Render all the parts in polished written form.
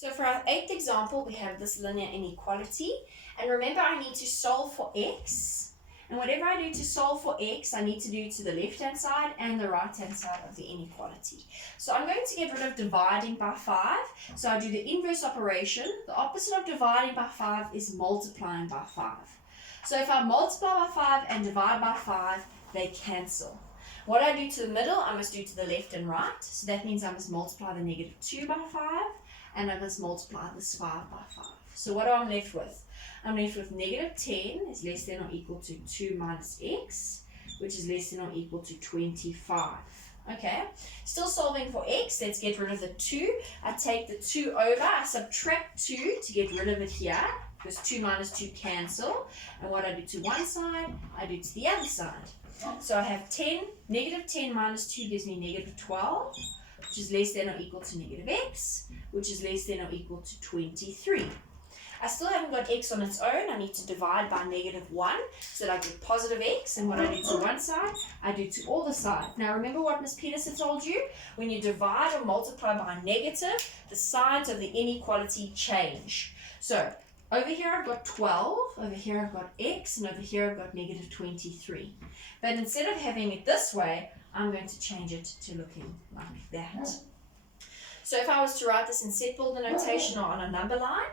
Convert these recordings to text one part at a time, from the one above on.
So for our 8th example, we have this linear inequality. And remember, I need to solve for x. And whatever I do to solve for x, I need to do to the left-hand side and the right-hand side of the inequality. So I'm going to get rid of dividing by 5. So I do the inverse operation. The opposite of dividing by 5 is multiplying by 5. So if I multiply by 5 and divide by 5, they cancel. What I do to the middle, I must do to the left and right. So that means I must multiply the negative 2 by 5. And I must multiply this 5 by 5. So what am I left with? I'm left with negative 10 is less than or equal to 2 minus x, which is less than or equal to 25. Okay, still solving for x. Let's get rid of the 2. I take the 2 over, I subtract 2 to get rid of it here, because 2 minus 2 cancel. And what I do to one side, I do to the other side. So I have 10, negative 10 minus 2 gives me negative 12. Which is less than or equal to negative x, which is less than or equal to 23. I still haven't got x on its own. I need to divide by negative 1 so that I get positive x. And what I do to one side, I do to all the sides. Now remember what Ms. Peterson told you? When you divide or multiply by a negative, the signs of the inequality change. So over here I've got 12, over here I've got x, and over here I've got negative 23. But instead of having it this way, I'm going to change it to looking like that. So if I was to write this in set builder notation or on a number line,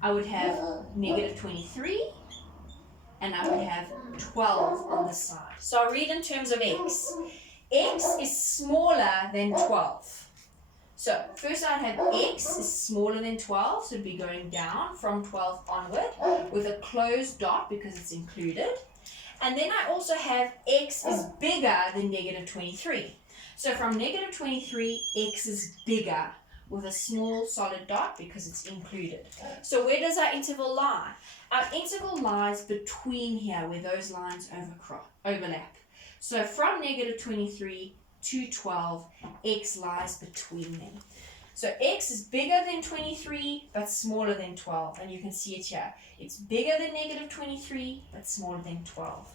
I would have negative 23 and I would have 12 on this side. So I read in terms of x. X is smaller than 12. So first I'd have x is smaller than 12, so it'd be going down from 12 onward with a closed dot because it's included. And then I also have x is bigger than negative 23. So from negative 23, x is bigger with a small solid dot because it's included. So where does our interval lie? Our interval lies between here where those lines overlap. So from negative 23 to 12, x lies between them. So x is bigger than 23 but smaller than 12, and you can see it here. It's bigger than negative 23 but smaller than 12.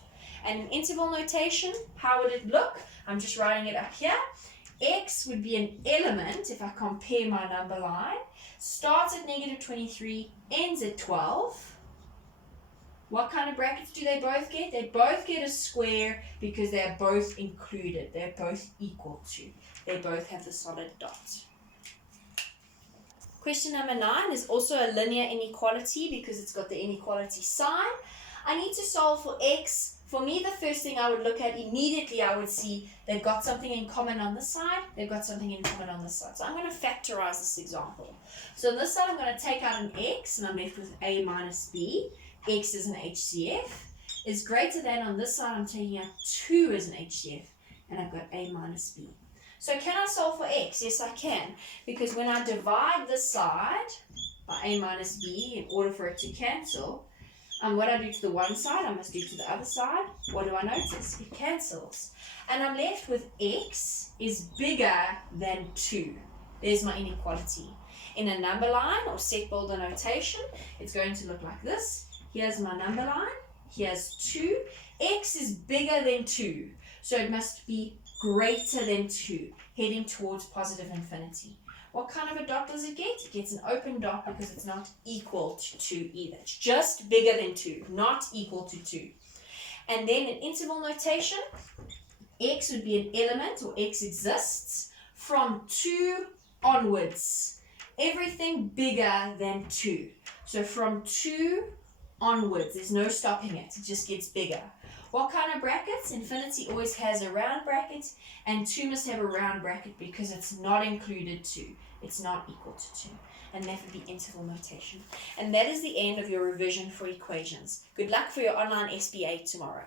And in interval notation, how would it look? I'm just writing it up here. X would be an element, if I compare my number line, starts at negative 23, ends at 12. What kind of brackets do they both get? They both get a square because they are both included. They're both equal to. They both have the solid dot. Question number 9 is also a linear inequality because it's got the inequality sign. I need to solve for x. For me, the first thing I would look at immediately, I would see they've got something in common on this side, they've got something in common on this side. So I'm going to factorize this example. So on this side, I'm going to take out an x, and I'm left with a minus b. X is an HCF. Is greater than, on this side, I'm taking out 2 as an HCF, and I've got a minus b. So can I solve for x? Yes, I can. Because when I divide this side by a minus b in order for it to cancel, what I do to the one side, I must do to the other side. What do I notice? It cancels. And I'm left with x is bigger than 2. There's my inequality. In a number line or set builder notation, it's going to look like this. Here's my number line. Here's 2. X is bigger than 2. So it must be greater than 2, heading towards positive infinity. What kind of a dot does it get? It gets an open dot because it's not equal to 2 either. It's just bigger than 2, not equal to 2. And then in interval notation, x would be an element, or x exists, from 2 onwards. Everything bigger than 2. So from 2 onwards, there's no stopping it. It just gets bigger. What kind of brackets? Infinity always has a round bracket, and 2 must have a round bracket because it's not included 2. It's not equal to 2. And that would be interval notation. And that is the end of your revision for equations. Good luck for your online SBA tomorrow.